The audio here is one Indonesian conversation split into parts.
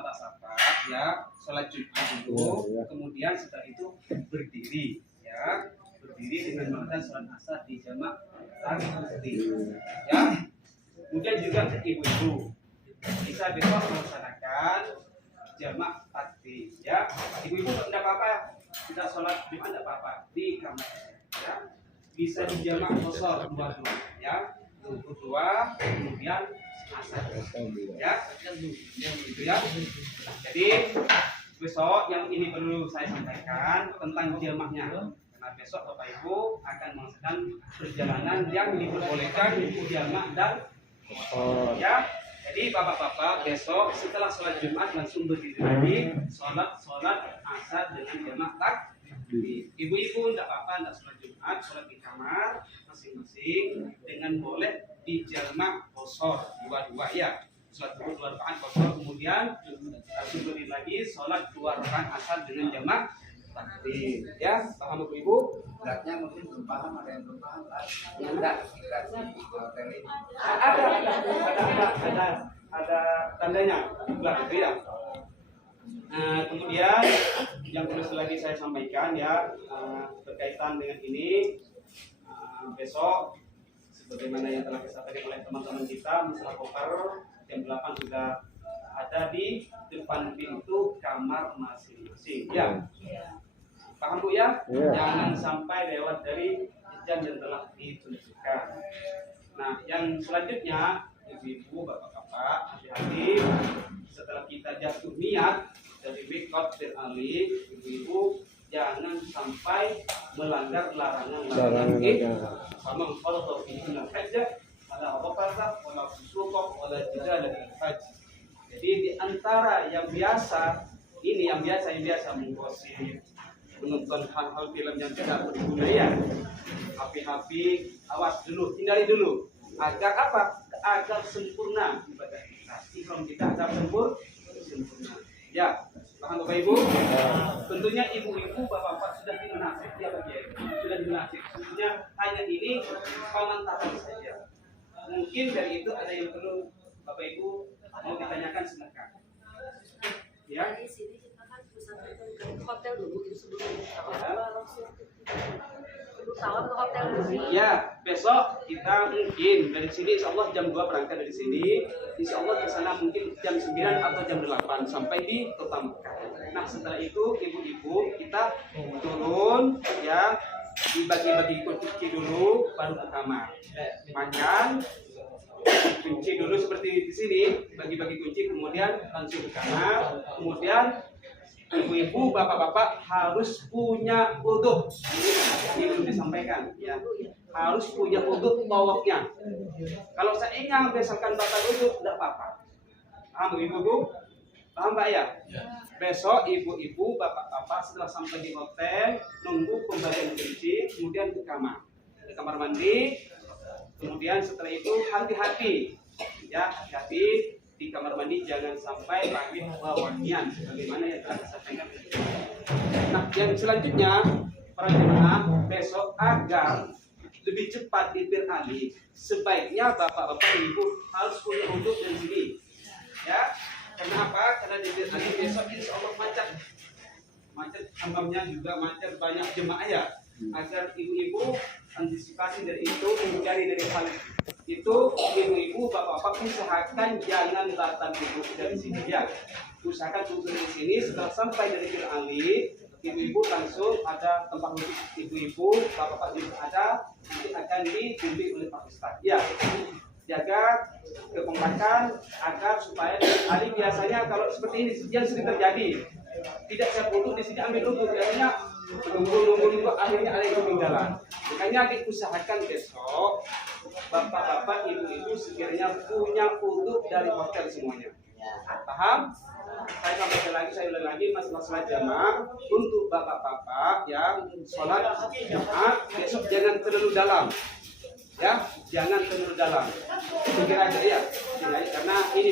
bapak-bapak ya sholat Jumat dulu, kemudian setelah itu berdiri ya, berdiri dengan melakukan sholat asar di jamak takdim ya. Kemudian juga ibu-ibu bisa besok melaksanakan jamak takdim ya. Ibu-ibu tidak apa-apa, tidak sholat Jumat tidak apa-apa di kamar ya. Bisa di jamak kosor dua-dua ya, dua kemudian asar ya, gitu ya. Jadi besok yang ini perlu saya sampaikan tentang jamaknya, karena besok Bapak Ibu akan melaksanakan perjalanan yang diperbolehkan jamak dan kosor ya. Jadi bapak-bapak besok setelah sholat Jumat langsung berdiri lagi sholat asar dengan jamak takdim. Ibu-ibu tidak apa-apa, tidak sholat Jumat, sholat di kamar masing-masing dengan boleh di jamak kosor dua-dua ya. Sholat dua rakaat kosor, kemudian langsung berdiri lagi sholat 2 rakaat asar dengan jamak takdim ya. Paham Ibu? Beratnya mungkin belum paham, ada yang belum paham kan? Enggak. Ada tandanya juga gitu ya. Kemudian yang perlu lagi saya sampaikan ya, berkaitan dengan ini, besok sebagaimana yang telah disampaikan oleh teman-teman kita, masalah koper jam 8 sudah ada di depan pintu kamar masing-masing ya. Paham Bu ya? Jangan sampai lewat dari jam yang telah ditentukan. Nah, yang selanjutnya ibu-ibu, bapak-bapak, hati-hati setelah kita jatuh niat dari mikot teralih, ibu-ibu jangan sampai melanggar larangan-larangan itu. Sama kalau taufihna saja ada apa-apa wala fusuq wala jidal fil hajj. Jadi di antara yang biasa ini yang biasa menggosip, menonton hal-hal film yang tidak berbudaya, happy awas dulu, hindari dulu. Agar apa? Agar sempurna ibadah kita. Ikhram kita agar sempurna. Ya, paham Bapak Ibu? Tentunya ibu-ibu, bapak-bapak sudah dinasih, ya Pak Kiai. Sudah dinasih. Tentunya hanya ini pemantapan saja. Mungkin dari itu ada yang perlu Bapak Ibu mau ditanyakan silakan. Ya. Di sini kita kan pusat hotel dulu sebelum tawaf ke hotel dulu. Ya, besok kita mungkin dari sini insya Allah jam 2 berangkat dari sini. Insya Allah ke sana mungkin jam 9 atau jam 8 sampai di Kota Mekah. Nah, setelah itu ibu-ibu kita turun ya, dibagi-bagi kunci dulu baru ke kamar. Makan kunci dulu seperti di sini, bagi-bagi kunci kemudian langsung ke kamar. Kemudian ibu-ibu, bapak-bapak harus punya uduk. Ini belum disampaikan ya. Harus punya uduk tawafnya. Kalau saya ingin misalkan batal uduk, tidak apa-apa. Paham ibu-ibu? Paham Pak ya? Besok ibu-ibu, bapak-bapak setelah sampai di hotel nunggu pemberian kunci, kemudian ke kamar mandi. Kemudian setelah itu hati-hati ya, hati-hati di kamar mandi jangan sampai lagi wangian sebagaimana yang telah disampaikan. Nah, yang selanjutnya para jemaah besok agar lebih cepat dipirali, sebaiknya bapak-bapak ibu harus punya uduk dari sini ya. Karena apa? Karena dipirali besok insya Allah macet hammamnya juga macet, banyak jemaah ya. Agar ibu-ibu antisipasi dari itu, menghindari dari hal itu, ibu-ibu, bapak-bapak usahakan jangan datang duduk dari sini ya. Usahakan duduk dari sini. Setelah sampai dari Fir'ali, ibu-ibu langsung ada tempat duduk ibu-ibu, bapak-bapak juga ada, nanti akan dibimbing oleh Pak Ustaz. Ya, jaga kekompakan agar supaya hari biasanya kalau seperti ini yang sering terjadi, tidak siap duduk di sini ambil duduk, biasanya nunggu akhirnya ada yang ketinggalan. Makanya diusahakan besok bapak-bapak, ibu-ibu sekiranya punya uduk dari hotel semuanya. Paham? Saya sampaikan lagi, saya ulang lagi masalah jamaah untuk bapak-bapak yang sholat jamaah besok jangan terlalu dalam. Ya, jangan terlalu dalam. Segera aja ya, karena ini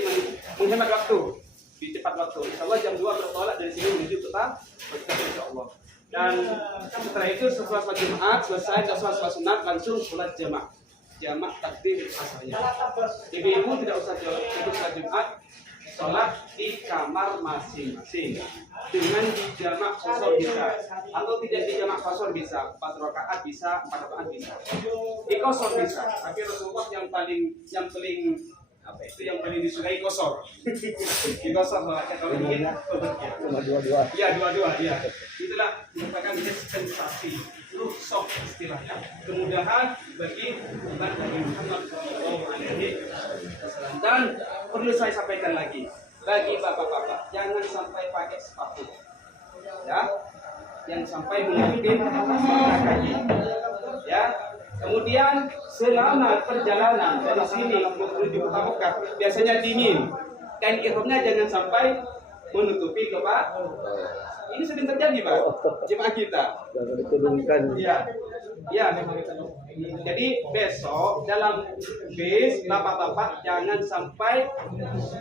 menghemat waktu, di cepat waktu. Insya Allah jam 2 bertolak dari sini menuju kota Mekah insya Allah. Dan setelah itu setelah sholat Jumat selesai, sholat sunat langsung sholat jamak takdim asarnya. Ibu-ibu tidak usah ikut sholat Jumat, sholat di kamar masing-masing dengan dijamak qashar bisa, atau tidak dijamak qashar bisa, 4 rakaat bisa, 4 rakaat bisa, di qashar bisa. Tapi Rasulullah yang paling apa itu yang paling disukai qashar. Di qashar sholatnya kalau ingin Cuma dua-dua. ya dua-dua ya. Itulah merupakan dispensasi rukhsah istilahnya, kemudahan bagi umat Nabi Muhammad SAW. Dan perlu saya sampaikan lagi bagi bapak-bapak, jangan sampai pakai sepatu, ya, yang sampai mungkin kaki, ya. Kemudian selama perjalanan dari sini menuju Kota Mekah biasanya dingin, kain ihramnya jangan sampai menutupi kepala. Ini sering terjadi, Pak, jemaah kita. Jangan diturunkan. Iya, iya. Jadi besok dalam bis bapak-bapak jangan sampai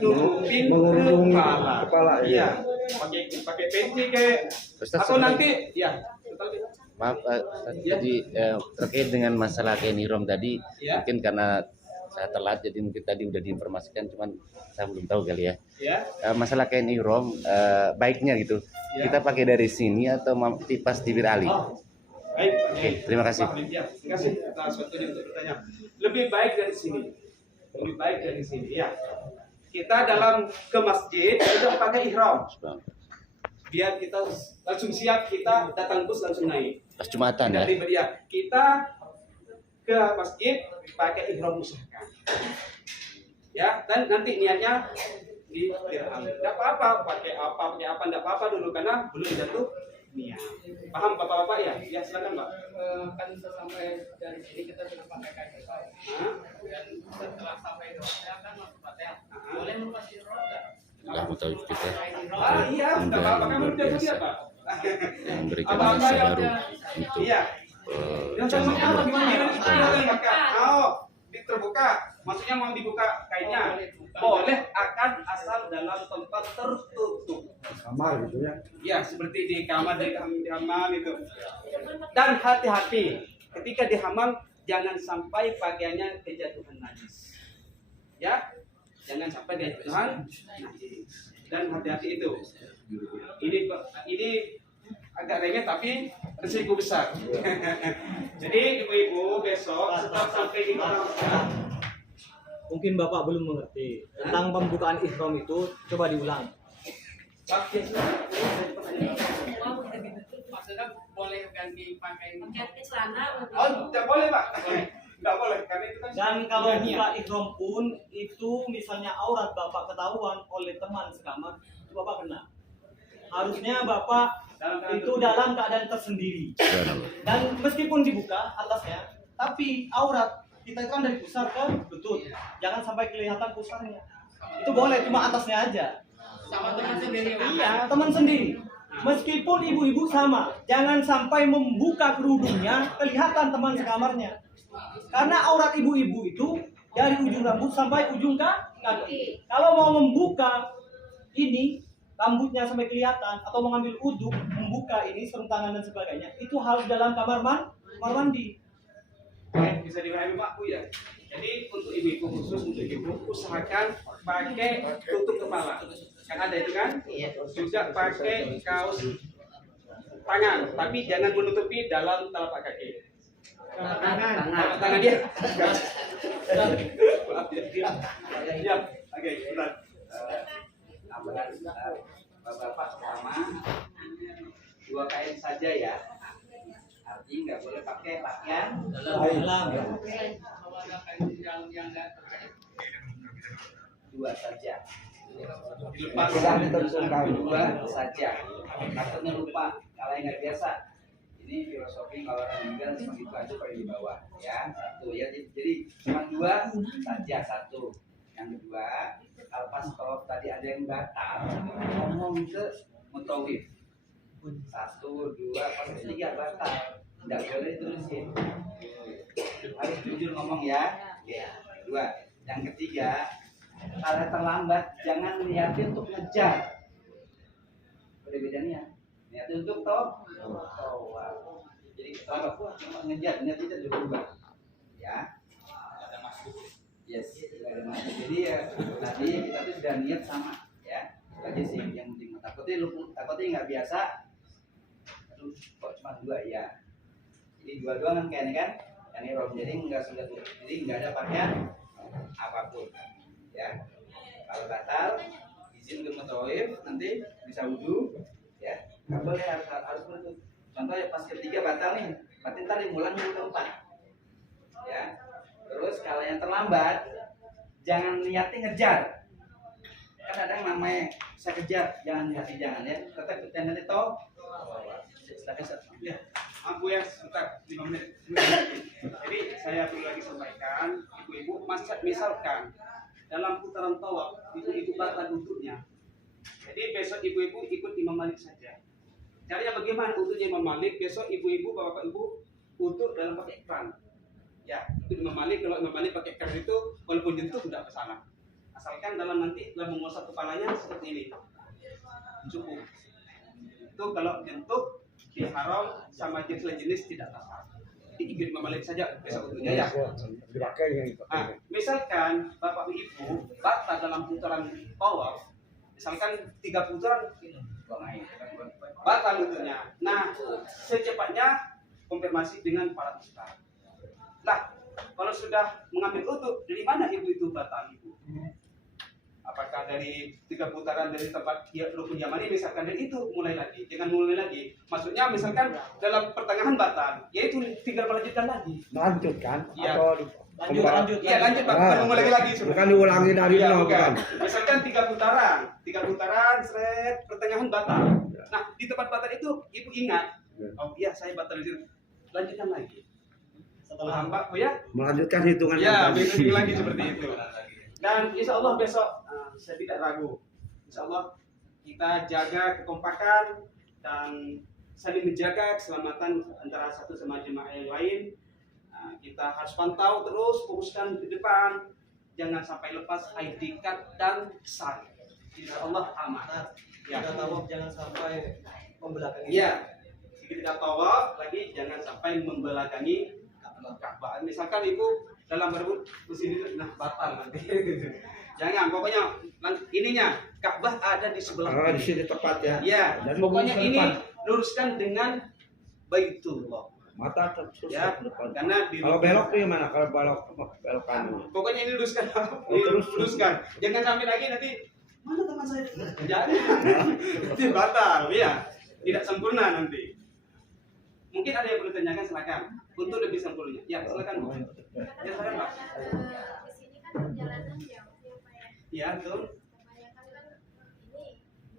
nutupin Mengurung kepala. kepala, Iya, pakai peci ke, Ustaz, atau nanti, ya. Maaf, jadi terkait dengan masalah kain ihram tadi, Ya. mungkin karena saya telat, jadi mungkin tadi udah diinformasikan, cuman saya belum tahu kali ya. Ya. Masalah kain ihram, baiknya gitu, Ya. kita pakai dari sini atau pas di Bir Ali? Oh, baik. Oke, terima kasih. Ya, terima kasih atas waktunya untuk bertanya. Lebih baik dari sini. Lebih baik dari sini, ya. Kita dalam ke masjid sudah pakai ihram. Biar kita langsung siap, kita datang bus langsung naik. Pas Jumatan ya. Tidak ribet, ya. Kita ke masjid pakai ihram usahakan. Ya, dan nanti niatnya di ihram. Tidak apa-apa, pakai apa tidak apa-apa dulu karena belum jatuh niat. Paham Bapak-bapak ya? Ya, silakan, Pak. Kan sesampai dari sini kita sudah pakai kain ihram. Hah? Dan setelah sampai di hotel kan masuk hotel. Boleh melepas ihram nggak? Nggak mau tahu kita Iya, tidak apa-apa. Kamu udah siap, Pak. yang memberikan Apa-apa masa yang- baru untuk Iya. Yang jamaah maksudnya mau umroh. dibuka, terbuka. Maksudnya mau dibuka kainnya. Boleh akan asal dalam tempat tertutup. Kamar gitu ya. Ya, seperti di kamar, di hamam itu. Dan hati-hati ketika di hamam jangan sampai pakaiannya kejatuhan najis. Ya, jangan sampai kejatuhan najis. Dan hati-hati itu. Ini agak remeh tapi risiko besar. Jadi ibu-ibu besok setelah sampai di Kota Mekah, Mungkin Bapak belum mengerti tentang pembukaan ihram itu, coba diulang. pakai Maksudnya boleh ganti pakai Pakai celana. Oh, tidak boleh, Pak. Tidak boleh karena itu kan Dan kalau niat. buka ihram pun itu misalnya aurat Bapak ketahuan oleh teman sekamar, itu Bapak kena. Harusnya Bapak itu dalam keadaan tersendiri. Dan meskipun dibuka atasnya, tapi aurat kita itu kan dari pusar ke lutut. Jangan sampai kelihatan pusarnya. Itu boleh, cuma atasnya aja. sama teman sendiri. Iya, teman sendiri. Meskipun ibu-ibu sama, jangan sampai membuka kerudungnya kelihatan teman sekamarnya. Karena aurat ibu-ibu itu dari ujung rambut sampai ujung kaki. Kalau mau membuka ini rambutnya sampai kelihatan atau mengambil uduk, membuka ini sarung tangan dan sebagainya, itu harus dalam kamar mandi. Bisa dipahami Pak Bu ya. Jadi untuk ibu-ibu khusus untuk ibu usahakan pakai tutup kepala. Kan ada itu kan? Juga pakai kaos tangan, tapi jangan menutupi dalam telapak kaki. Telapak tangan dia. Maaf ya. Ya, oke, benar. Bapak pertama 2 kain saja ya. Artinya nggak boleh pakai pakaian Dalam. yang nggak terkait. 2 saja. Dilepas. Tidak ditentukan 2 saja. Takutnya lupa kalau yang nggak biasa. Ini filosofi kalau orang meninggal cuma gitu aja kalau di bawah ya. 1 ya. Jadi cuma 2 saja, 1. Yang kedua, pas kalau tadi ada yang batal, ngomong ke mutawif. 1, 2, pas 3 batal. Tidak boleh tulisin. Harus jujur ngomong ya. 2. Yang ketiga, kalau terlambat jangan niatin untuk ngejar. Perbedaannya, niatin untuk tawaf. Jadi terlambat ngejar, niat tidak dirubah. Ya. Yes, tidak ada masuk. Jadi ya tadi kita tuh sudah niat sama. Itu aja sih yang penting. Takutnya nggak biasa. Aduh, kok cuma 2 ya. Jadi 2 doang kan kayaknya kan? Yang ihram. Jadi nggak sudah, jadi nggak ada pakaian apapun. Ya. Kalau batal, izin ke mutawif, nanti bisa wudhu. Ya. Nggak boleh harus menutup. Contoh ya pas ketiga batal nih, berarti ntar dimulang yang keempat. Ya. Terus kalau yang terlambat, jangan niatin ngejar. Kan ada yang namanya saya kejar, jangan jangan ya. Tetap bercanda itu toh. Silakan Ustaz. Ya, aku ya sebentar 5 menit. Jadi saya perlu lagi sampaikan, ibu-ibu, misalkan dalam putaran tawaf ibu-ibu batal wudhunya. Jadi besok ibu-ibu ikut Imam Malik saja. Caranya bagaimana wudhunya Imam Malik? Besok ibu-ibu, bapak ibu wudhu dalam pakai keran. Ya, ikut Imam Malik. Kalau Imam Malik pakai keran itu walaupun jentuh tidak masalah. Asalkan dalam mengusap kepalanya seperti ini. Cukup. Itu kalau jentuh di haram sama jenis tidak masalah. Ini ikut Imam Malik saja besok wudhunya ya. Misalkan bapak ibu batal dalam putaran tawaf, misalkan 3 putaran batal wudhunya. Nah, secepatnya konfirmasi dengan para ustaz. Lah, kalau sudah mengambil wudhu, dari mana ibu itu batal ibu? Apakah dari 3 putaran dari tempat rukun yamani, misalkan dari itu mulai lagi, jangan mulai lagi. Maksudnya misalkan dalam pertengahan batal, yaitu tinggal melanjutkan lagi. Melanjutkan Ya. atau Lanjut. Iya lanjut Pak, bukan mengulangi lagi. bukan diulangi dari Iya, nol, bukan. bukan. Misalkan 3 putaran, seret, pertengahan batal. Nah, di tempat batal itu ibu ingat, oh iya saya batal di sini. Lanjutkan lagi. Setelah Mbak Bu ya? Melanjutkan hitungan Ya, yang tadi. besok lagi seperti itu. Dan insya Allah besok saya tidak ragu. Insya Allah kita jaga kekompakan dan saling menjaga keselamatan antara satu sama jemaah yang lain. Kita harus pantau terus, fokuskan ke depan, jangan sampai lepas ID card dan SAR. Insya Allah aman. Ya. Kita tawaf jangan sampai membelakangi. Iya. Ketika tawaf lagi jangan sampai membelakangi Ka'bah. Misalkan ibu dalam berebut kesini, nah batal nanti. Jangan, pokoknya ininya Ka'bah ada di sebelah. Ah, di sini tepat ya. Ya, Dan pokoknya lurus ke ini depan. luruskan dengan Baitullah. Mata terus Ya, ke depan. karena di Kalau belok tuh gimana? Kalau belok kanan. pokoknya ini luruskan, terus. luruskan. Jangan sampai lagi nanti mana teman saya? Jadi itu batal, ya. Tidak sempurna nanti. Mungkin ada yang perlu ditanyakan, silakan. Untuk lebih sempurna. Ya, silakan Bu. Ya, silakan Pak. Di sini kan perjalanan jauh ya Pak ya. Ya, betul. Kebanyakan kan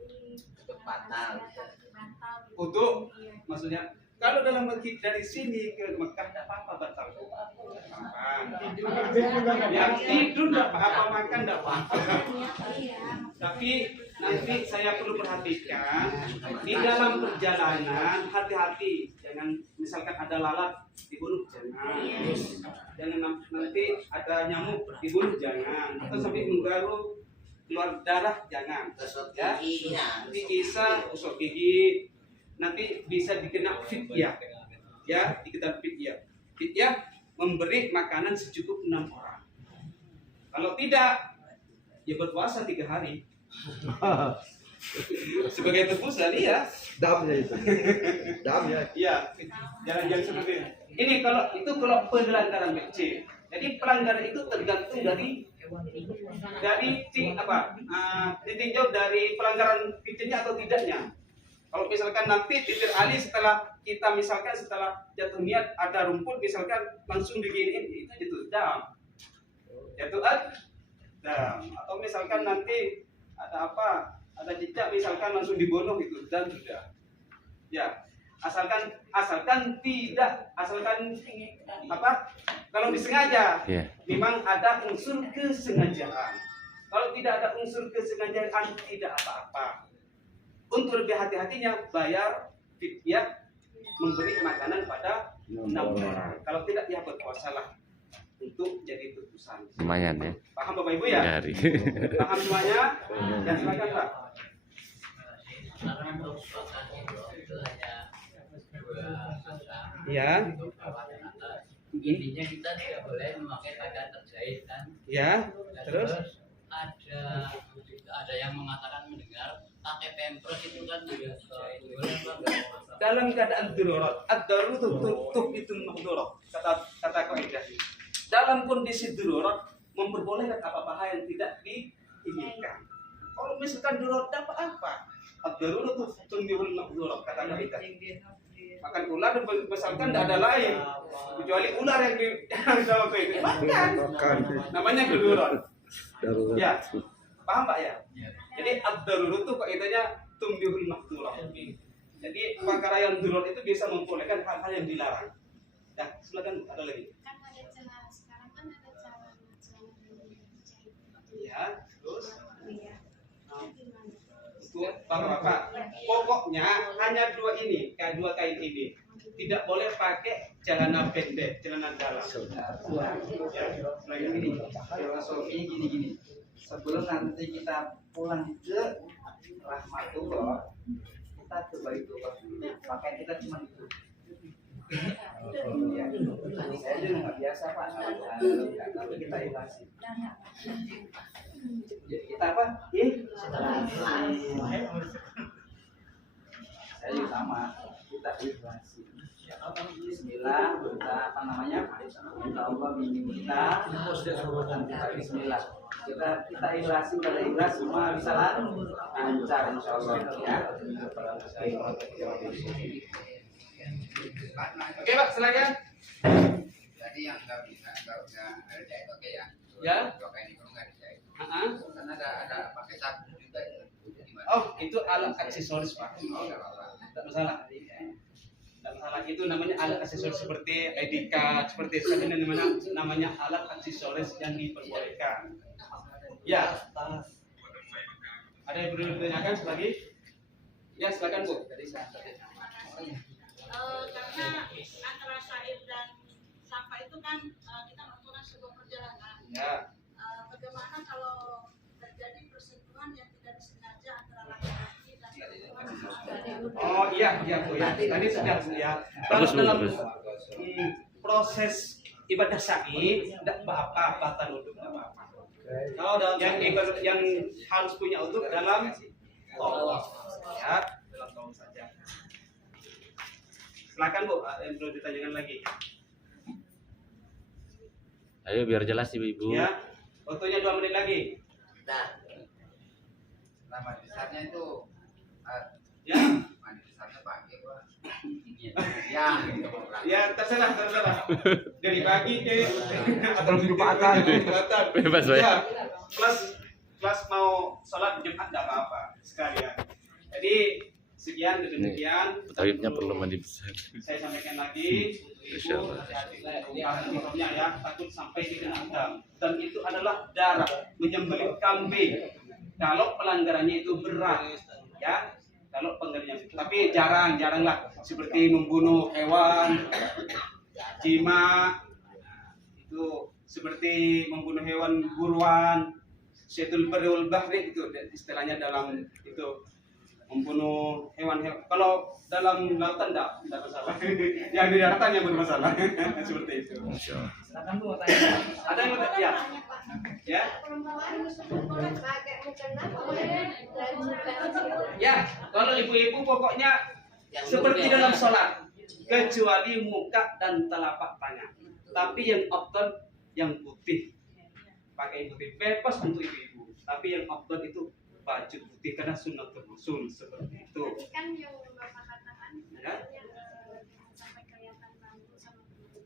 ini di batal. batal gitu. Untuk Iya. maksudnya kalau dalam masjid dari sini ke Mekah tidak apa-apa batal. Makan. Yang tidur tidak apa-apa, makan tidak apa-apa. Iya. Tapi nanti saya perlu perhatikan di dalam perjalanan hati-hati, jangan misalkan ada lalat dibunuh jangan nanti ada nyamuk dibunuh jangan, atau sampai menggaru keluar darah jangan ya, nanti bisa usok gigi, nanti bisa dikena fidyah ya, dikena fidyah memberi makanan secukup 6 orang. Kalau tidak ya berpuasa 3 hari sebagai tebusan ya. Damnya itu. Damnya. Iya, jangan seperti ini. Ini kalau pelanggaran kecil. Jadi pelanggaran itu tergantung ditinjau dari pelanggaran kecilnya atau tidaknya. Kalau misalkan nanti titik alih setelah jatuh niat ada rumput misalkan langsung diginiin itu dam. Jatuh dam. Atau misalkan nanti ada jejak misalkan langsung dibunuh itu dan sudah. Ya, asalkan kalau disengaja memang ada unsur kesengajaan. Kalau tidak ada unsur kesengajaan tidak apa-apa. Untuk lebih hati-hatinya bayar fidyah memberi makanan pada 6 orang. Kalau tidak ya berpuasalah untuk jadi tebusan. Lumayan ya. Paham Bapak Ibu ya? Hari. Paham semuanya? Dan silakan Pak. Karena untuk suasana itu hanya 2 kata. Ya. Bawah dan atas. Intinya kita tidak boleh memakai pakaian terjahit kan. Ya. Dan Terus? ada yang mengatakan mendengar kayak pempros itu kan juga boleh apa nggak masalah. Dalam keadaan darurat, ad-darurat tuh itu mahdurat. Kata kaidah. Dalam kondisi darurat memperbolehkan apa-apa hal yang tidak diinginkan. Kalau misalkan darurat dapat apa? Ad-darurat tuh tunbihul mahdurat kata kaidah. Makan ular misalkan tidak ada lain kecuali ular yang sama itu makan. Namanya darurat. Darurat. Ya, paham Pak ya? Jadi ad-darurat itu kaidahnya tumbihul mahdurat. Jadi perkara yang darurat itu bisa membolehkan hal-hal yang dilarang. Ya, silakan ada lagi. Kan ada celah sekarang kan ada celana jahit. Ya, terus Iya. Itu gimana? untuk Bapak-bapak, pokoknya hanya dua kain ini. Tidak boleh pakai celana pendek, celana dalam. Ya, selain ini. Filosofi gini. Sebelum nanti kita pulang ke Rahmatullah, kita coba itu pakaian kita cuma itu. Ya, saya juga nggak biasa Pak, tapi kita ikhlasin. Jadi kita apa? Saya juga sama, kita ikhlasin. Bismillah, kita apa namanya? Minta Allah bimbing kita, dan kita Bismillah. Kita ikhlasin, kita ikhlas semua bisa lancar insya Allah ya. Oke Pak, silakan. Jadi yang nggak bisa nggak ada jahit oke ya? Ya. Kalau kain itu nggak dijahit. Uh-huh. Karena ada pakai sabun juga ya. Itu gimana? Oh, itu alat aksesoris Pak. Oh, nggak apa-apa. Tidak masalah. Tidak masalah, itu namanya alat aksesoris seperti ID card, seperti sekarang namanya alat aksesoris yang diperbolehkan. Ya, ada yang perlu ditanyakan lagi? Ya, silakan Bu. Karena antara Said dan Safa itu kan kita melakukan sebuah perjalanan. Ya. Bagaimana kalau terjadi persentuhan yang tidak disengaja antara laki-laki dan perempuan? Oh iya Bu ya. Tadi sudah ya. Kalau dalam proses ibadah syar'i tidak apa-apa tanuduk tidak apa-apa. Kalau yang harus punya untuk dalam tawaf ya, dalam tawaf saja. Silakan Bu, ada yang perlu ditanyakan lagi? Ayo biar jelas Ibu. Ya, waktunya 2 menit lagi. Nama besarnya itu Ya, mandi besarnya pakai Pak. Yang gitu. ya terserah. Dari pagi ke atau Jumatan. Bebas, Pak. Ya, kelas mau sholat Jumat tidak apa-apa sekalian. Jadi sekian dan demikian. Tabibnya perlu mandi besar. Saya sampaikan lagi Masya untuk Allah. ibu hati-hatinya ya, takut sampai tidak ada. Dan itu adalah darah menyembelih kambing. Kalau pelanggarannya itu berat, ya. Kalau pelanggarannya, tapi jaranglah seperti membunuh hewan, jima, itu seperti membunuh hewan buruan, syaitul barri wal bahri itu istilahnya dalam itu. Membunuh hewan-hewan. Kalau dalam lautan tidak masalah. Yang di daratan yang bermasalah. Seperti itu. Silakan Bu, mau tanya. Ada yang mau ya? Ya? Ya, kalau ibu-ibu pokoknya seperti dalam sholat, kecuali muka dan telapak tangan. Tapi yang opton yang putih, pakai putih bebas untuk ibu-ibu. Tapi yang opton itu baju putih karena sunnatul rasul seperti itu. Tapi kan yang Bapak katakan Ya. yang sampai kelihatan rambut sama kulit.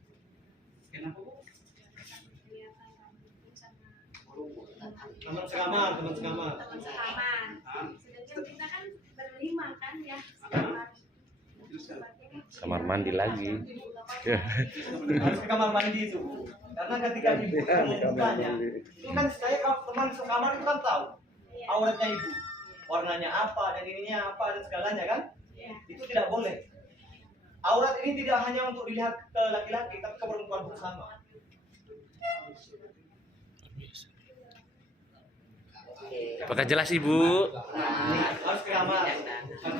Kenapa Bu? Sampai kelihatan rambut sama Teman sekamar. teman sekamar. Ah, Sedangkan kita kan berlima kan ya. terus kan? Kamar mandi lagi. Harus ke kamar mandi itu. Karena ketika ibu membukanya, itu kan saya kalau teman sekamar itu kan tahu auratnya ibu, warnanya apa dan ininya apa dan segalanya kan, itu tidak boleh. Aurat ini tidak hanya untuk dilihat ke laki-laki, tapi ke perempuan pun sama. Apakah jelas Ibu? Harus ke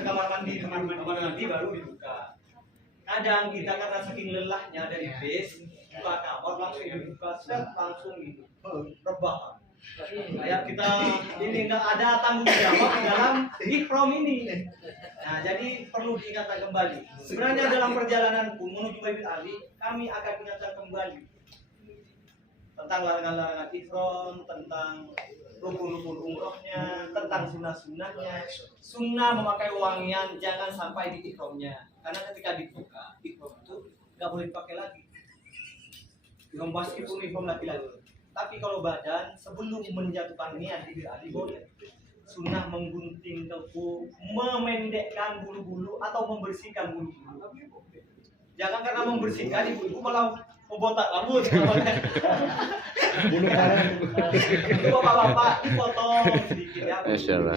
kamar mandi baru dibuka. Kadang kita karena saking lelahnya dari base buka kamar langsung dibuka set langsung gitu rebahan. Ya kita ini nggak ada tanggung jawab dalam ikhram ini. Nah, jadi perlu diingatkan kembali. Sebenarnya dalam perjalananku menuju Baitul Ali, kami akan ingatkan kembali tentang larangan-larangan ikhram, tentang rukun-rukun umrohnya, tentang sunnah-sunnahnya. Sunnah memakai wangian jangan sampai di ikhramnya, karena ketika dibuka ikhram itu nggak boleh dipakai lagi. Ikhram meskipun ikhram laki-laki. Tapi kalau badan sebelum menjatuhkan niat di Ali boleh. Sunnah menggunting kuku, memendekkan bulu-bulu atau membersihkan bulu-bulu. Jangan karena membersihkan ibu-ibu malah membotak rambut. Bulu parah. Itu bapak-bapak dipotong sedikit ya. Masya Allah.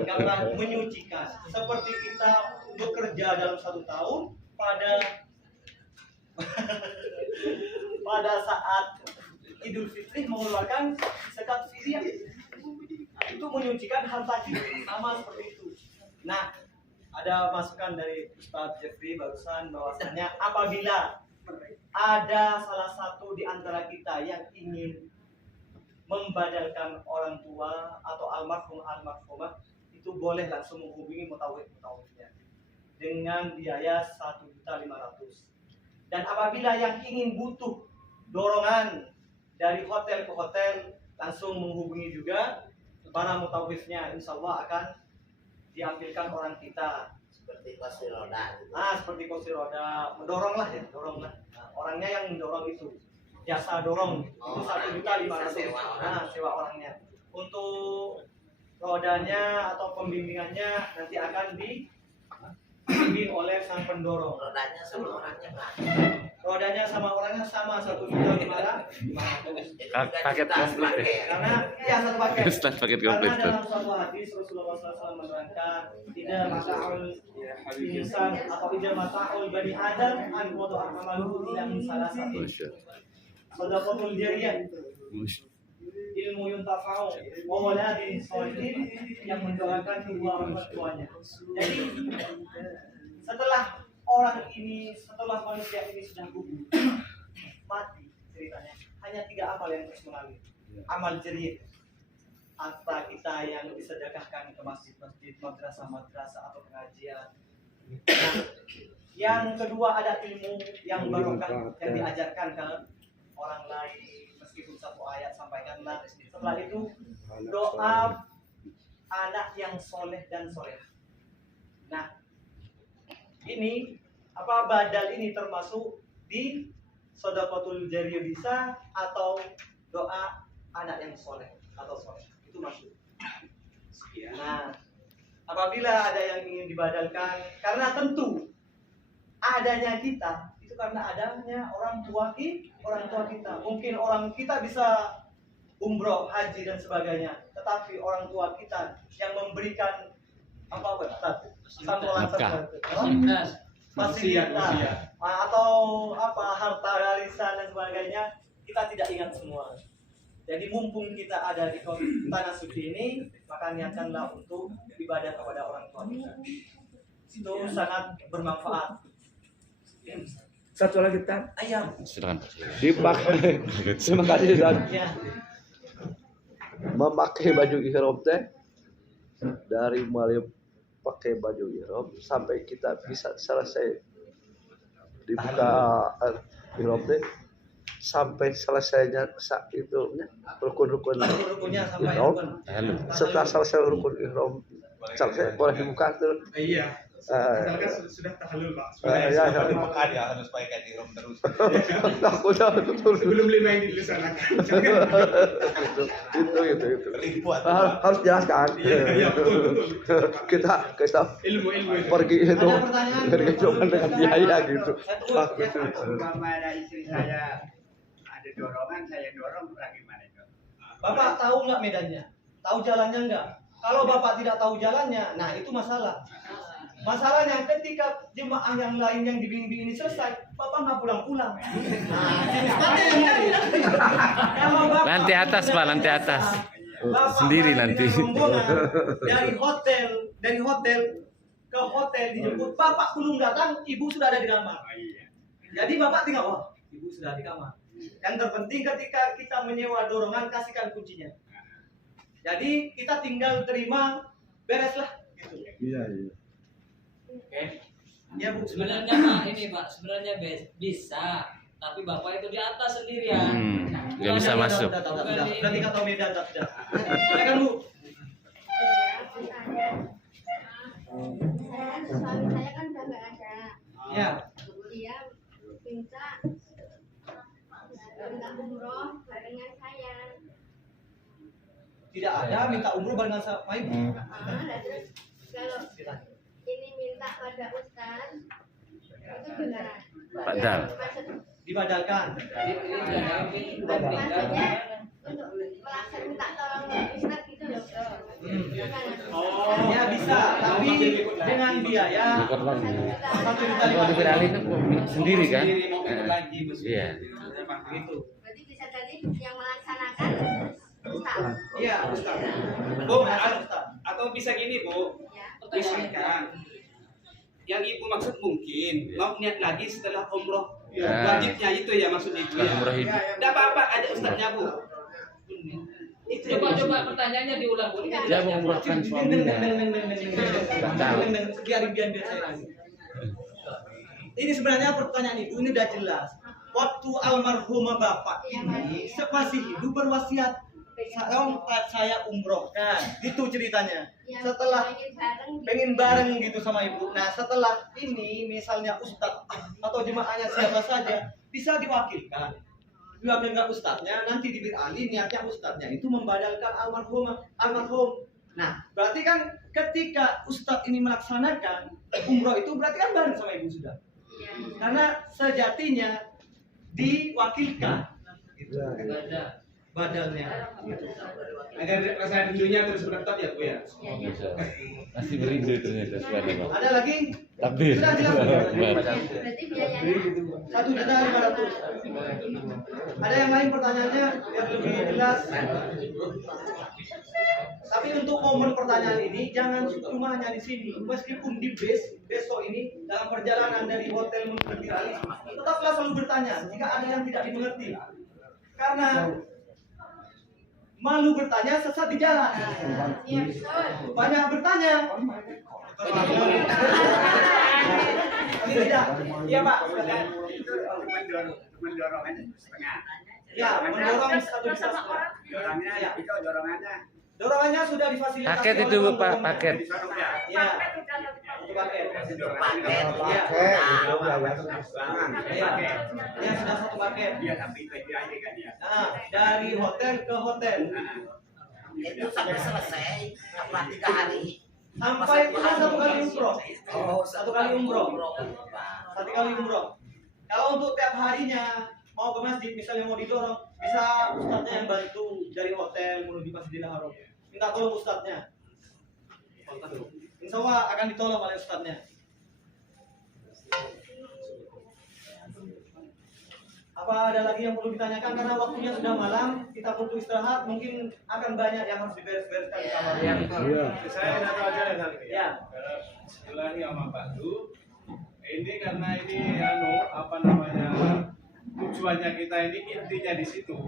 Karena menyucikan. Seperti kita bekerja dalam 1 tahun pada saat Idul Fitri mengeluarkan zakat fidyah, itu menyucikan harta kita sama seperti itu. Nah, ada masukan dari Ustadz Jeffrey barusan bahwasanya apabila ada salah satu di antara kita yang ingin membadalkan orang tua atau almarhumah, itu boleh langsung menghubungi mutawif-mutawifnya dengan biaya 1.500.000. Dan apabila yang ingin butuh dorongan dari hotel ke hotel, langsung menghubungi juga para mutawifnya. Insya Allah akan diambilkan orang kita. Seperti kursi roda. Seperti kursi roda, mendoronglah ya, doronglah. Nah, orangnya yang mendorong itu, jasa dorong itu 1.500.000. Sewa orangnya. Untuk rodanya atau pembimbingannya nanti akan dibimbing oleh sang pendorong. Rodanya sama orangnya berapa? Rodanya sama orangnya sama 1.500.000. Paket komplit ya. Karena ya satu paket. Ustaz paket komplit. Karena dalam suatu hadis Rasulullah SAW menerangkan tidak mata'ul insan atau tidak mata'ul bani Adam an wadu amalu tidak min salah satu. Sadaqatul jariyah, ilmu yuntafa'u wa waladin sholihin yang mendoakan kedua orang tuanya. Jadi setelah manusia ini sudah gugur, mati ceritanya, hanya 3 amal yang terus mengalir. Amal jariyah, harta kita yang disedekahkan ke masjid-masjid, madrasah-madrasah atau pengajian. Nah, yang kedua ada ilmu yang barokah yang diajarkan ke orang lain, meskipun 1 ayat sampaikanlah. Setelah itu doa anak yang soleh dan soleh. Nah, ini badal ini termasuk di sedekahul jariyah bisa, atau doa anak yang soleh atau soleh itu masuk. Nah, apabila ada yang ingin dibadalkan, karena tentu adanya kita itu karena adanya orang tua kita. Mungkin orang kita bisa umroh, haji dan sebagainya, tetapi orang tua kita yang memberikan fasilitas atau harta warisan dan sebagainya, kita tidak ingat semua. Jadi mumpung kita ada di tanah suci ini, maka niatkanlah untuk ibadah kepada orang tua kita. Itu sangat bermanfaat. Satu lagi Tan. Ayam. Silakan. Dipakai. Terima kasih Tan. Ya. Memakai baju ihram teh dari mulai pakai baju ihram sampai kita bisa selesai dibuka ihram teh sampai selesainya itu Rukunnya sampai ihram. rukun. Setelah selesai rukun ihram selesai boleh dibuka tuh. Iya. Misalkan sudah tahlul Pak. Ya. Maka dia harus pakai ihram terus. Sebelum 5 yang dilaksanakan. Itu. Harus jelaskan. Iya, betul. Kita Ilmu. pergi itu Ada pertanyaan? berkecuali dengan biaya gitu. Umpama ada istri saya ada dorongan, saya dorong bagaimana itu? Bapak tahu nggak medannya? Tahu jalannya nggak? Kalau Bapak tidak tahu jalannya, nah itu masalah. Masalahnya ketika jemaah yang lain yang dibimbing ini selesai, Bapak nggak pulang-pulang. Nah, kalau Bapak Lantai atas Pak, lantai atas. Bapak Sendiri dengan nanti. rombongan dari hotel ke hotel dijemput, Bapak belum datang, Ibu sudah ada di kamar. Jadi Bapak tinggal, wah, Ibu sudah di kamar. Yang terpenting ketika kita menyewa dorongan, kasihkan kuncinya. Jadi kita tinggal terima, bereslah gitu. Iya, iya. Oke. Ya Bu. Sebenarnya Pak ini Pak, sebenarnya bisa, tapi Bapak itu di atas sendirian. Nggak bisa masuk. Berarti kata medan sudah. Silakan Bu. Suami saya kan udah nggak ada. Ya. Dia minta umroh barengan saya. Tidak ada minta umroh barengan sama Ibu. Terus kalau ini minta pada Ustaz, itu benar. Padahal. Dibadalkan. Maksudnya untuk melaksanakan minta tolong Ustaz gitu loh. Ya bisa, tapi dengan biaya Ikut lagi. 1,5 Kalau di beralih itu sendiri kan? Sendiri mau ikut lagi, Bu. Iya. gitu. Berarti bisa jadi yang melaksanakan Ustaz. Iya, Ustaz. Bu, Ustaz. atau bisa gini, Bu. Ya. Misalkan yang Ibu maksud mungkin mau niat lagi setelah umroh Ya. wajibnya itu ya maksud itu ya. Umroh hidup. Tidak apa-apa, ada ustadznya Bu. Itu ya, Bu. Coba pertanyaannya diulang Bu. Dia mengumrohkan suaminya. Biar saya lagi. Ini sebenarnya pertanyaan Ibu ini udah jelas. Waktu almarhumah Bapak ini masih hidup berwasiat, saya umrohkan, itu ceritanya. Setelah pengen bareng gitu sama Ibu. Nah setelah ini misalnya Ustadz atau jemaahnya siapa saja bisa diwakilkan. Diwakilkan Ustadznya, nanti di birali niatnya Ustadznya itu membadalkan almarhum. Nah berarti kan ketika Ustadz ini melaksanakan umroh itu berarti kan bareng sama Ibu sudah. Karena sejatinya diwakilkan gitu. Badalnya gitu. Agar rasa rindunya terus berdekat ya, Bu ya. Masih merindu ternyata suara Pak. Ada lagi? Takbir. Sudah jelas. Berarti biayanya 1.500.000. Ada yang lain pertanyaannya biar lebih jelas. Tapi untuk momen pertanyaan ini jangan cuma hanya di sini. Meskipun di besok ini dalam perjalanan dari hotel menuju Birali, tetaplah selalu bertanya jika ada yang tidak dimengerti. Karena malu bertanya sesat di jalan. Iya betul. Banyak bertanya. Tidak. Iya Pak. Mendorong aja setengah. Ya, mendorong satu bisa. Dorongnya itu dorongannya. Dorongannya sudah difasilitasi. Paket itu oleh Pak, rombongan. paket. Ya. Untuk paket. Ya. Ya, sudah satu paket. Iya tapi itu aja kan ya. Nah, dari hotel ke hotel. Itu sampai selesai apa 3 hari Sampai kita satu kali umroh. oh Satu kali umroh. Pak. Satu kali umroh. Kalau untuk tiap harinya mau ke masjid misalnya mau didorong, bisa ustadznya yang bantu dari hotel menuju Masjidil Haram. Minta tolong ustadznya. Insya Allah akan ditolong oleh ustadznya. Apa ada lagi yang perlu ditanyakan karena waktunya sudah malam, kita perlu istirahat, mungkin akan banyak yang harus diberes-bereskan di kamar. Iya. Saya satu aja ya nanti. Ya. Bismillahirrahmanirrahim sama Pak Du. Ini karena ini apa namanya tujuannya kita ini intinya di situ.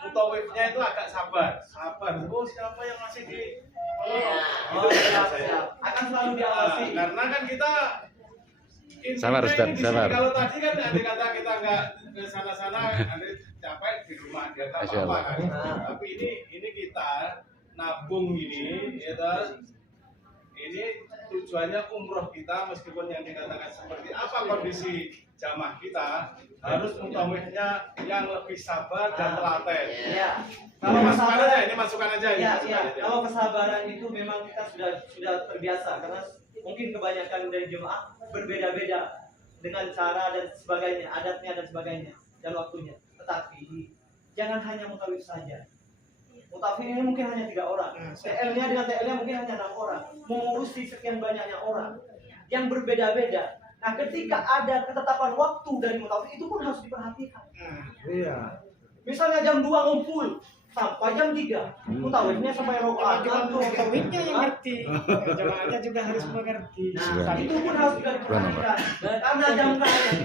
Mutawifnya itu agak sabar. Oh siapa yang masih di Oh, siap, siap. Akan selalu diawasi. karena kan kita intinya Sabar, Ustaz, ini di sabar. sini. Kalau tadi kan ada kata kita nggak ke sana-sana, ada capek di rumah dia tak Masya apa Allah. kan. Tapi ini kita nabung ini, ya kan? Ini tujuannya umroh kita meskipun yang dikatakan seperti apa kondisi jamaah kita harus mutawifnya yang lebih sabar dan telaten. Ya. Kalau masukan aja, ini masukan aja ini. Ya, masukan ya. aja. Kalau kesabaran itu memang kita sudah terbiasa karena mungkin kebanyakan dari jemaah berbeda-beda dengan cara dan sebagainya, adatnya dan sebagainya dan waktunya. Tetapi jangan hanya mutawif saja. Mutawif ini mungkin hanya 3 orang. TL-nya dengan TL-nya mungkin hanya 6 orang. Mengurusi sekian banyaknya orang yang berbeda-beda. Nah, ketika ada ketetapan waktu dari mutawif itu pun harus diperhatikan. Iya. Misalnya jam 2 ngumpul, sampai jam 3. Mutawifnya sampai rokaat. Mutawifnya yang ngerti, jamaahnya juga harus mengerti. Nah, itu pun harus juga diperhatikan. Karena jam karet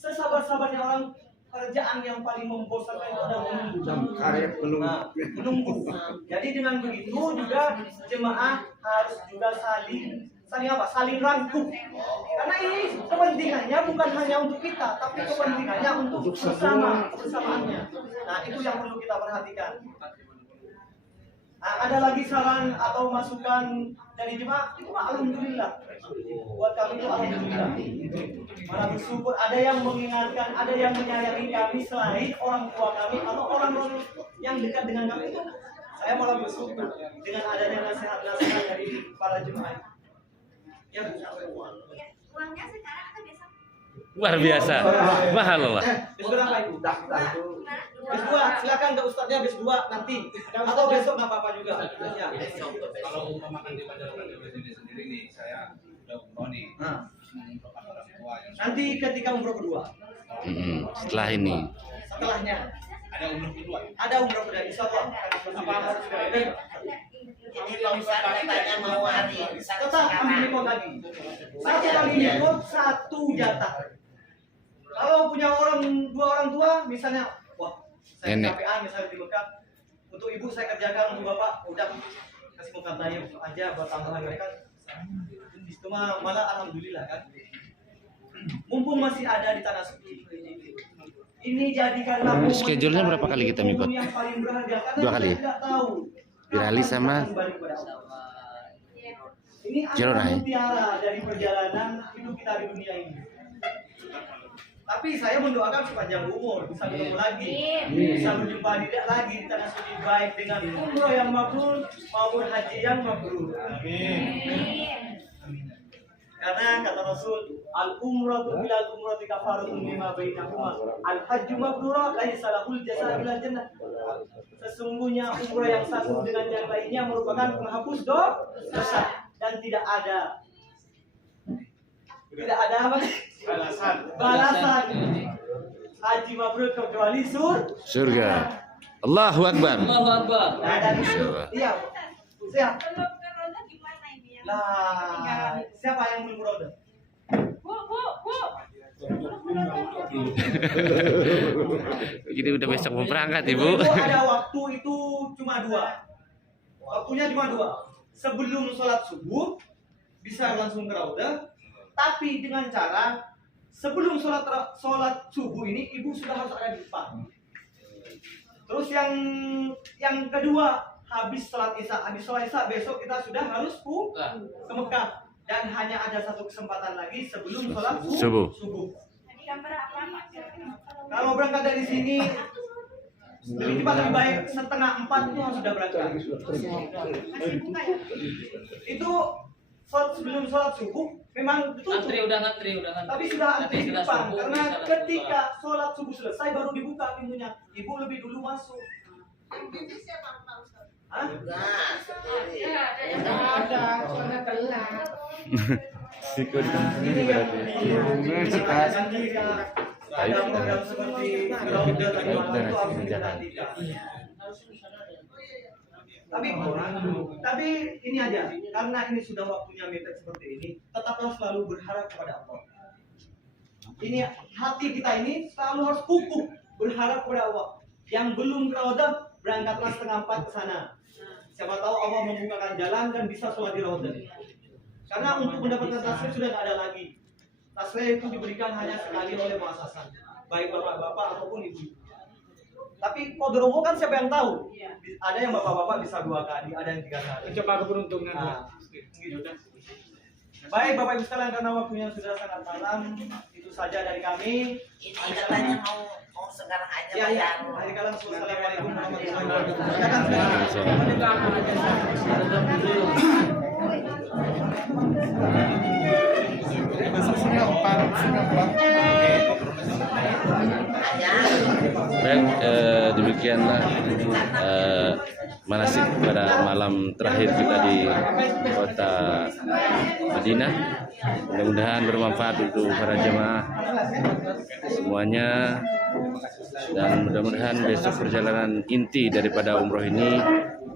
sesabar-sabarnya orang, kerjaan yang paling membosankan itu adalah menunggu. Jam karet Menunggu. Jadi dengan begitu juga jemaah harus juga saling rangkul. Karena ini kepentingannya bukan hanya untuk kita, tapi kepentingannya untuk bersamaannya. Nah, itu yang perlu kita perhatikan. Nah, ada lagi saran atau masukan dari jemaah? Itu alhamdulillah. Buat kami itu alhamdulillah. Malah bersyukur ada yang mengingatkan, ada yang menyayangi kami selain orang tua kami atau orang-orang yang dekat dengan kami itu. Saya malah bersyukur dengan adanya nasihat-nasihat dari para jemaah. Ya, Uangnya sekarang atau besok? Luar biasa. Mahal lah. Bis berapa itu? Bis 2, silakan ke ustadznya bis 2 nanti. Atau besok nggak apa-apa juga. Ya. Kalau umpamakan di Bandar sendiri nih, saya udah umroh nih. Mengumpulkan orang tua yang Nanti ketika umroh kedua. Setelah ini. Setelahnya ada umroh kedua. ada umroh kedua, insya Allah. Apa harus sudah ada? Ini Pak Ustaz katanya mau hari Tetap ambil mikot lagi. Satu kali mikot, satu jatah. Kalau punya dua orang tua, misalnya, wah, saya Nenek. KPA misalnya di Mekah, untuk ibu saya kerjakan, untuk bapak, udah kasih muka tanya aja buat tambahan mereka. Itu mah malah alhamdulillah kan. Mumpung masih ada di tanah suci. Ini jadikanlah momen Schedule-nya berapa kali kita mikot? yang paling berharga, karena 2 kali kita ya? tidak tahu. Birali sama Ini Jerona adalah ya? mutiara dari perjalanan hidup kita di dunia ini. Tapi saya mendoakan sepanjang umur, bisa ketemu lagi, bisa berjumpa lagi di tanah suci, baik dengan umroh yang mabrur maupun haji yang mabrur. Amin. Karena kata Rasul, al-umratu bilal umrati kafaratun lima bainahuma, al-hajju mabrura laisa lahul jazaa illa jannah. Sesungguhnya umrah yang satu dengan yang lainnya merupakan penghapus dosa dan tidak ada apa? Balasan haji mabrur kecuali surga. Allahu Akbar. Allahu Akbar. Nah, dan Masya Allah. iya, siap. Belum ke Roda gimana ini ya? Lah, siapa yang belum roda? Bu. Ini udah besok mau berangkat Ibu. Itu ada waktu itu cuma 2. Waktunya cuma 2. Sebelum sholat subuh bisa langsung ke Raudah, tapi dengan cara sebelum sholat subuh ini ibu sudah harus ada di depan. Terus yang kedua, habis sholat isya besok kita sudah harus ke Mekah, dan hanya ada satu kesempatan lagi sebelum sholat subuh. Jadi jam berapa Pak? Kalau berangkat dari sini lebih cepat lebih baik, 3:30 itu harus sudah berangkat. Masih buka ya? Itu sebelum sholat subuh memang ditutup. Udah ngantri. Tapi sudah antri di Nanti depan, subuh, karena bisa ketika sholat subuh selesai baru dibuka pintunya. Ibu lebih dulu masuk. Ini siapa Pak Ustaz? Hah? Nah, sendiri. Ada, soalnya telat. Ini yang ada program seperti Raudah tadi malam itu harus diperhatikan. Tapi ini aja, karena ini sudah waktunya mepet seperti ini, tetaplah selalu berharap kepada Allah. Ini hati kita ini selalu harus kukuh berharap kepada Allah. Yang belum ke Raudah, berangkatlah 3:30 ke sana. Siapa tahu Allah membukakan jalan dan bisa sholat di Raudah. Karena untuk mendapatkan tasbih sudah tidak ada lagi. Tasbih itu diberikan hanya sekali oleh muasasah, baik bapak-bapak ataupun ibu. Tapi kodrowo kan siapa yang tahu? Ada yang bapak-bapak bisa 2 kali, ada yang 3 kali. Coba keberuntungan. Nah, gitu. Baik Bapak Ibu sekalian, karena waktunya sudah sangat malam, itu saja dari kami. Ini katanya mau sekarang aja Ya, ya. Hari kalian Assalamualaikum warahmatullahi wabarakatuh. Baik, demikianlah manasik pada malam terakhir kita di kota Madinah. Mudah-mudahan bermanfaat untuk para jemaah semuanya, dan mudah-mudahan besok perjalanan inti daripada umroh ini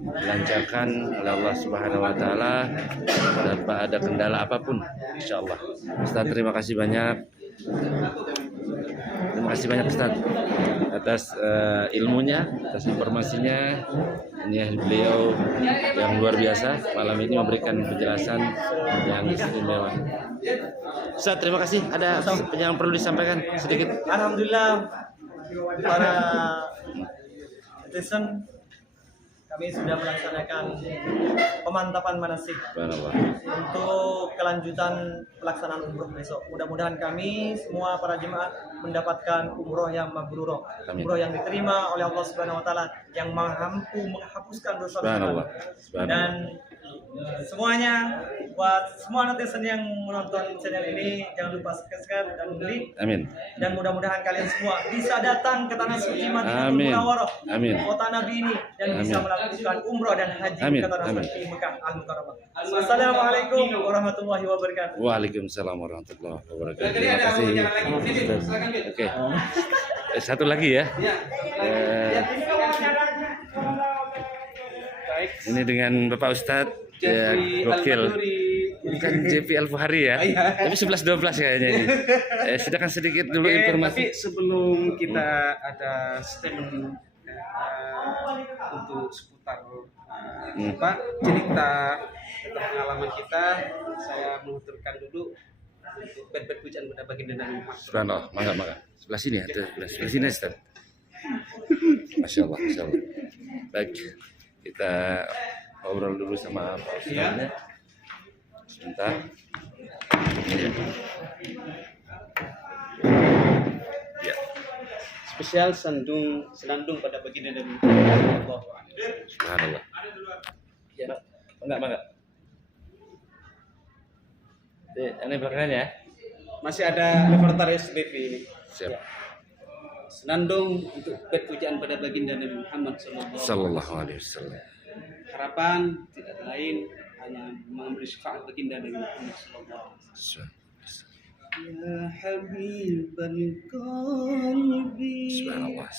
dilancarkan oleh Allah Subhanahu wa taala tanpa ada kendala apapun insyaallah. Ustaz, terima kasih banyak. Terima kasih banyak Ustaz atas ilmunya, atas informasinya. Ini beliau yang luar biasa malam ini memberikan penjelasan yang istimewa. Ustaz, terima kasih. Ada yang perlu disampaikan sedikit? Alhamdulillah, para netizen, kami sudah melaksanakan pemantapan manasik untuk kelanjutan pelaksanaan umroh besok. Mudah-mudahan kami semua para jemaah mendapatkan umroh yang mabrurah, umroh yang diterima oleh Allah Subhanahu wa taala, yang mampu menghapuskan dosa-dosa. Dan semuanya, buat semua netizen yang menonton channel ini, jangan lupa subscribe dan beli. Amin. Dan mudah-mudahan kalian semua bisa datang ke tanah suci Madinatul Munawwarah, kota Nabi ini, dan bisa melakukan umroh dan haji ke tanah suci Mekah Al-Mukarramah. Wassalamualaikum warahmatullahi wabarakatuh. Waalaikumsalam warahmatullahi wabarakatuh. Terima kasih. Oke. Satu lagi ya. Ini dengan Bapak Ustadz ya, gokil. Bukan JP Al-Fuhari ya, tapi 11-12 kayaknya ini. Silakan sedikit dulu informasi. Tapi sebelum kita ada statement untuk seputar cerita tentang pengalaman kita, saya mengaturkan dulu untuk bed-bed pujian pada baginda Nabi Muhammad. Subhanallah, mangga. Sebelah sini ya, sebelah sini Ustaz. Masya Allah. Baik, kita ngobrol dulu sama Pak Ustaznya. Sebentar. Ya. Spesial senandung pada baginda Nabi Muhammad. Subhanallah. Ya, Mangga. Ini belakangnya ya. Masih ada repertoire SPP ini. Siap. Ya. Senandung untuk bed pujian pada baginda Nabi Muhammad Sallallahu Alaihi Wasallam. Harapan tidak lain hanya memberi syafaat baginda Nabi Muhammad sallallahu alaihi wasallam. Ya habibal qalbi, Subhanallah.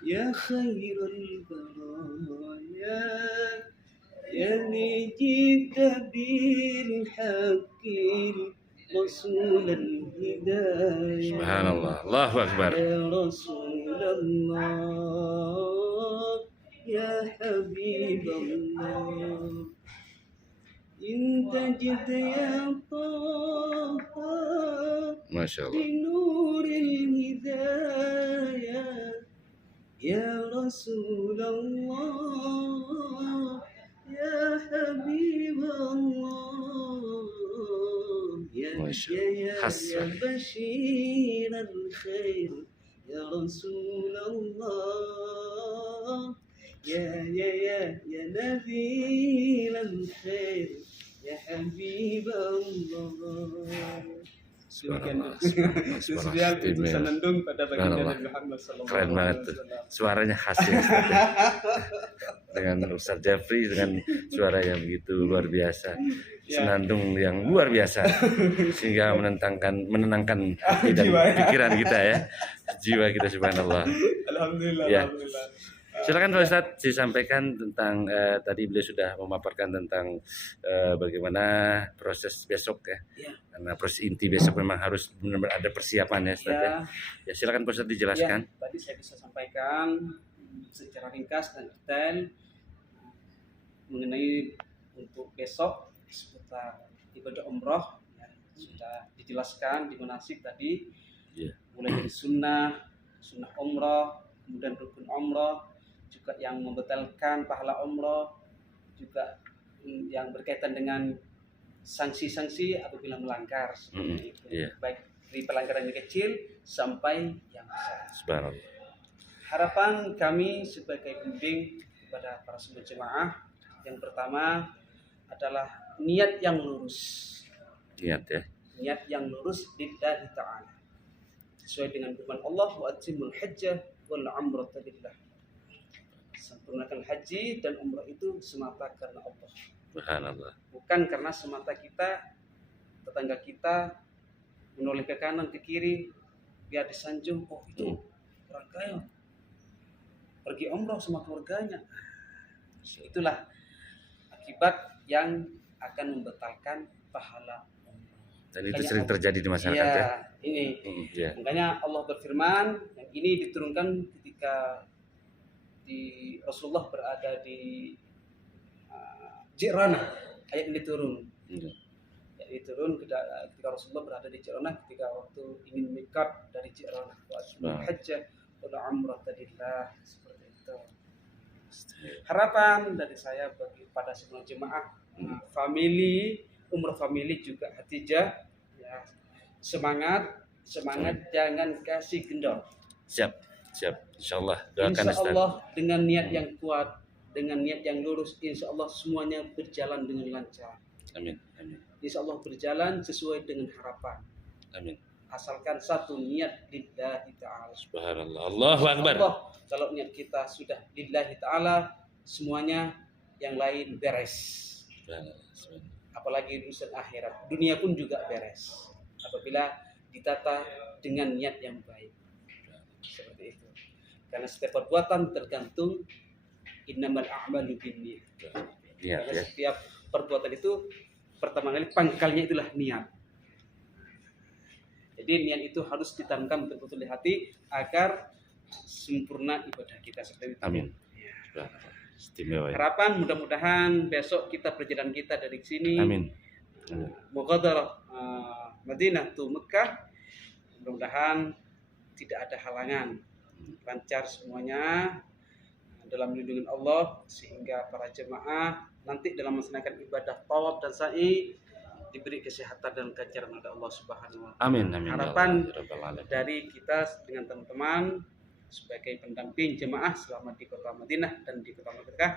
ya khairul baraya, ya nijita bil haqqil rasulul hidayah. Subhanallah. Allahu Akbar. Ya Rasulullah, ya Habiballah, intajid ya Taha, Masya Allah. binuril hidayah, ya Rasulullah, ya Habiballah, ya Bashir al-Khair, ya Rasulullah, ya Nabil al-Khair, ya Habib Allah. Spesial untuk senandung pada baginda Nabi Muhammad sallallahu alaihi wasallam. Keren banget tuh. Suaranya khas ya. Dengan Ustaz Jafri dengan suara yang begitu luar biasa. Senandung yang luar biasa. Sehingga menenangkan hati dan pikiran kita ya. Jiwa kita, subhanallah. Alhamdulillah. Ya. Silakan Pak Ustadz disampaikan tentang tadi beliau sudah memaparkan tentang bagaimana proses besok ya. Karena proses inti besok memang harus benar-benar ada persiapan ya Ustadz ya. Ya silakan Pak Ustadz dijelaskan. Ya, tadi saya bisa sampaikan secara ringkas dan detail mengenai untuk besok seputar ibadah umroh ya, sudah dijelaskan di manasik tadi. Mulai dari sunnah umroh, kemudian rukun umroh, juga yang membatalkan pahala umroh, juga yang berkaitan dengan sanksi-sanksi apabila melanggar seperti itu. Baik dari pelanggaran yang kecil sampai yang besar. Subhanallah. Harapan kami sebagai pembimbing kepada para semua jemaah, yang pertama adalah niat yang lurus. Niat yang lurus lillahi ta'ala. Sesuai dengan firman Allah, wa atimul hajjah wal umrata lillah. Sempurnakan haji dan umrah itu semata karena Allah. Subhanallah. Bukan karena semata kita, tetangga kita menoleh ke kanan ke kiri biar disanjung, oh itu orang kaya pergi umrah sama keluarganya. Itulah akibat yang akan membatalkan pahala umrah. Dan itu sering terjadi di masyarakat ya. Ini. Ya. Makanya Allah berfirman, yang ini diturunkan ketika Rasulullah berada di Ji'ranah. Ayat ini turun. Ayat ini turun ketika Rasulullah berada di Ji'ranah ketika waktu ingin miqat dari Ji'ranah. Wa hajjah wa umrata lillah, seperti itu. Harapan dari saya bagi pada semua jemaah family umrah family juga Hatijah ya, semangat jangan kasih kendor. Siap. Insyaallah doakan Ustaz. Insyaallah dengan niat yang kuat, dengan niat yang lurus, insyaallah semuanya berjalan dengan lancar. Amin. Insyaallah berjalan sesuai dengan harapan. Amin. Asalkan satu niat lillahi ta'ala. Subhanallah. Allahu Akbar. Kalau niat kita sudah lillahi ta'ala, semuanya yang lain beres. Apalagi urusan akhirat, dunia pun juga beres apabila ditata dengan niat yang baik. Seperti itu. Karena setiap perbuatan tergantung innamal a'malu binniyat. Karena setiap perbuatan itu pertama kali pangkalnya itulah niat. Jadi niat itu harus ditanamkan betul-betul di hati agar sempurna ibadah kita seperti itu. Amin. Istimewa. Harapan mudah-mudahan besok kita perjalanan kita dari sini. Amin. Muqaddarah Madinah tu Mekah. Mudah-mudahan tidak ada halangan, lancar semuanya dalam lindungan Allah sehingga para jemaah nanti dalam melaksanakan ibadah tawaf dan sa'i diberi kesehatan dan ganjaran oleh Allah Subhanahu wa taala. Amin. Harapan dari kita dengan teman-teman sebagai pendamping jemaah selama di kota Madinah dan di kota Mekah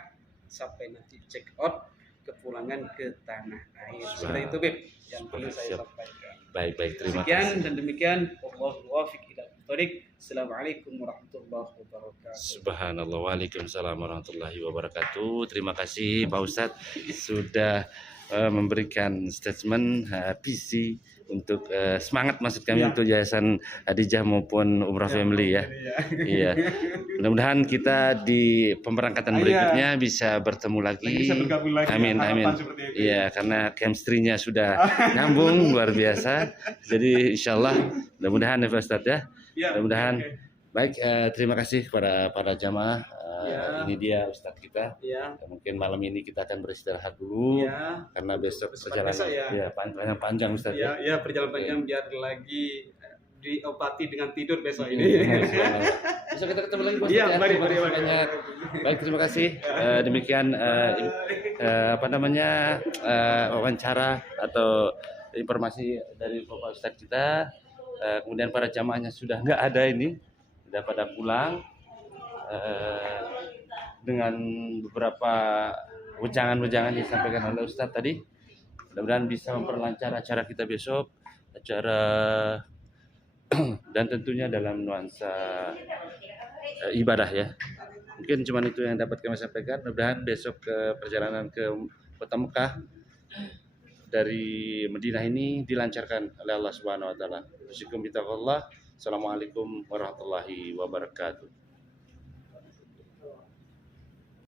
sampai nanti check out kepulangan ke tanah air. Seperti itu Beb yang perlu saya sampaikan. Baik, terima Sekian kasih. dan demikian. Wallahu muwaffiq ila thoriq. Assalamualaikum warahmatullahi wabarakatuh. Subhanallah. Waalaikumsalam warahmatullahi wabarakatuh. Terima kasih Pak Ustadz sudah memberikan statement visi untuk semangat maksud kami untuk Yayasan Hadijah maupun Umrah Family ya. Iya. Mudah-mudahan kita di pemberangkatan berikutnya bisa bertemu lagi. Bisa bergabung lagi. Amin. Iya, karena chemistry-nya sudah nyambung luar biasa. Jadi insyaallah mudah-mudahan ya Pak Ustadz ya. Mudah-mudahan. Baik, terima kasih kepada para jamaah. Ini dia Ustadz kita. Mungkin malam ini kita akan beristirahat dulu karena besok perjalanan panjang Ustadz. Ya, perjalanan panjang biar lagi diobati dengan tidur besok ini. Besok kita ketemu lagi Pak Ustadz. Mari. Baik, terima kasih. Demikian wawancara atau informasi dari Bapak Ustadz kita. Kemudian para jamaahnya sudah nggak ada ini, sudah pada pulang. Dengan beberapa wejangan-wejangan yang disampaikan oleh Ustadz tadi, mudah-mudahan bisa memperlancar acara kita besok, dan tentunya dalam nuansa ibadah ya. Mungkin cuma itu yang dapat kami sampaikan. Mudah-mudahan besok ke perjalanan ke kota Mekah dari Madinah ini dilancarkan oleh Allah Subhanahu wa taala. Assalamualaikum warahmatullahi wabarakatuh.